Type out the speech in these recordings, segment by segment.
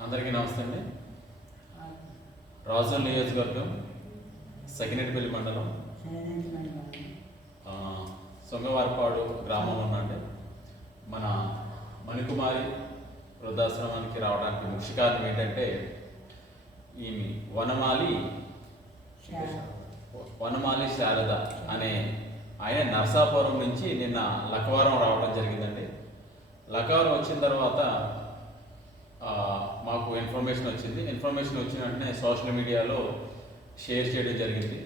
అందరికీ నమస్తే అండి. రాజు నియోజకవర్గం సకినేటిపల్లి మండలం. సొంగవారిపాడు గ్రామం ఉందండి. మన మణికుమారి వృద్ధాశ్రమానికి రావడానికి ముఖ్య కారణం ఏంటంటే ఈమె వనమాలి వనమాలి శారద అనే ఆయన నర్సాపురం నుంచి నిన్న లక్కవరం రావడం జరిగిందండి. లక్కవరం వచ్చిన తర్వాత ఆ, మాకు ఇన్ఫర్మేషన్ వచ్చింది. ఇన్ఫర్మేషన్ వచ్చిన వెంటనే సోషల్ మీడియాలో షేర్ చేయడం జరిగింది.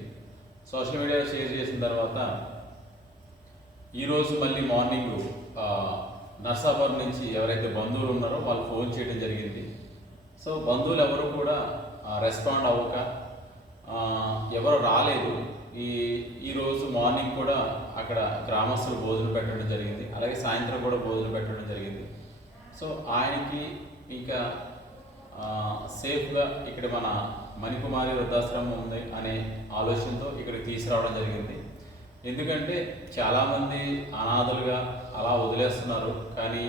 సోషల్ మీడియాలో షేర్ చేసిన తర్వాత ఈరోజు మళ్ళీ మార్నింగ్ ఆ, నర్సాపురం నుంచి ఎవరైతే బంధువులు ఉన్నారో వాళ్ళు ఫోన్ చేయడం జరిగింది. సో బంధువులు ఎవరు కూడా రెస్పాండ్ అవ్వక ఎవరు రాలేదు. ఈ ఈరోజు మార్నింగ్ కూడా అక్కడ గ్రామస్తులు భోజనం పెట్టడం జరిగింది. అలాగే సాయంత్రం కూడా భోజనం పెట్టడం జరిగింది. సో ఆయనకి ఇంకా సేఫ్గా ఇక్కడ మన మణికుమారి వృద్ధాశ్రమం ఉంది అనే ఆలోచనతో ఇక్కడికి తీసుకురావడం జరిగింది. ఎందుకంటే చాలామంది అనాథలుగా అలా వదిలేస్తున్నారు. కానీ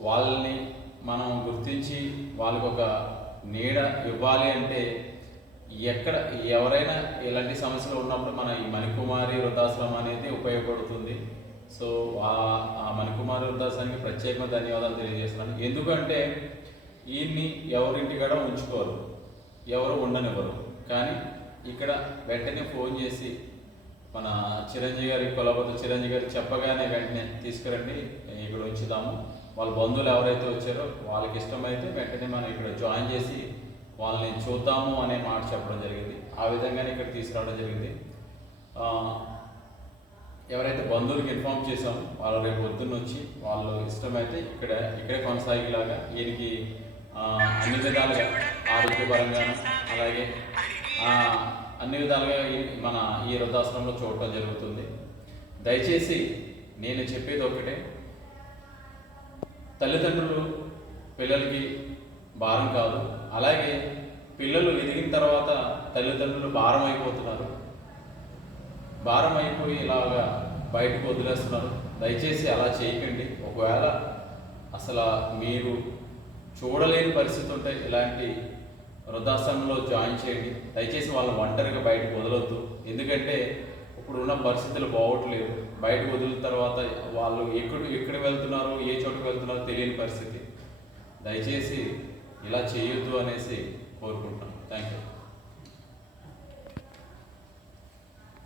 వాళ్ళని మనం గుర్తించి వాళ్ళకు ఒక నీడ ఇవ్వాలి అంటే ఎక్కడ ఎవరైనా ఇలాంటి సమస్యలు ఉన్నప్పుడు మన ఈ మణికుమారి వృద్ధాశ్రమం అనేది ఉపయోగపడుతుంది. సో ఆ ఆ మణికుమారి వృద్ధాశ్రమానికి ప్రత్యేకంగా ధన్యవాదాలు తెలియజేస్తున్నాను. ఎందుకంటే ఈయన్ని ఎవరింటికాడ ఉంచుకోరు. ఎవరు ఉండనివ్వరు. కానీ ఇక్కడ వెంటనే ఫోన్ చేసి మన చిరంజీవి గారి కులబద్ద చిరంజీవి గారికి చెప్పగానే వెంటనే తీసుకురండి ఇక్కడ ఉంచుదాము వాళ్ళ బంధువులు ఎవరైతే వచ్చారో వాళ్ళకి ఇష్టమైతే వెంటనే మనం ఇక్కడ జాయిన్ చేసి వాళ్ళని చూద్దాము అనే మాట చెప్పడం జరిగింది. ఆ విధంగానే ఇక్కడ తీసుకురావడం జరిగింది. ఎవరైతే బంధువులకి ఇన్ఫామ్ చేసామో వాళ్ళు రేపు పొద్దున్న వచ్చి వాళ్ళు ఇష్టమైతే ఇక్కడ ఇక్కడే కొనసాగేలాగా ఈయనకి అన్ని విధాలుగా ఆరోగ్యపరంగాను అలాగే అన్ని విధాలుగా మన ఈ వృద్ధాశ్రమంలో చూడటం జరుగుతుంది. దయచేసి నేను చెప్పేది ఒకటే. తల్లిదండ్రులు పిల్లలకి భారం కాదు. అలాగే పిల్లలు ఎదిగిన తర్వాత తల్లిదండ్రులు భారం అయిపోతున్నారు. భారం అయిపోయి ఇలాగా బయటకు వదిలేస్తున్నారు. దయచేసి అలా చేయకండి. ఒకవేళ అసలు మీరు చూడలేని పరిస్థితి ఉంటే ఇలాంటి వృద్ధాశ్రమంలో జాయిన్ చేయండి. దయచేసి వాళ్ళని ఒంటరిగా బయటకు వదలొద్దు. ఎందుకంటే ఇప్పుడున్న పరిస్థితులు బాగోట్లేదు బయటకు వదిలిన తర్వాత వాళ్ళు ఎక్కడ ఎక్కడ వెళ్తున్నారో ఏ చోటుకు వెళ్తున్నారో తెలియని పరిస్థితి. దయచేసి ఇలా చేయొద్దు అనేసి కోరుకుంటున్నాను. Thank you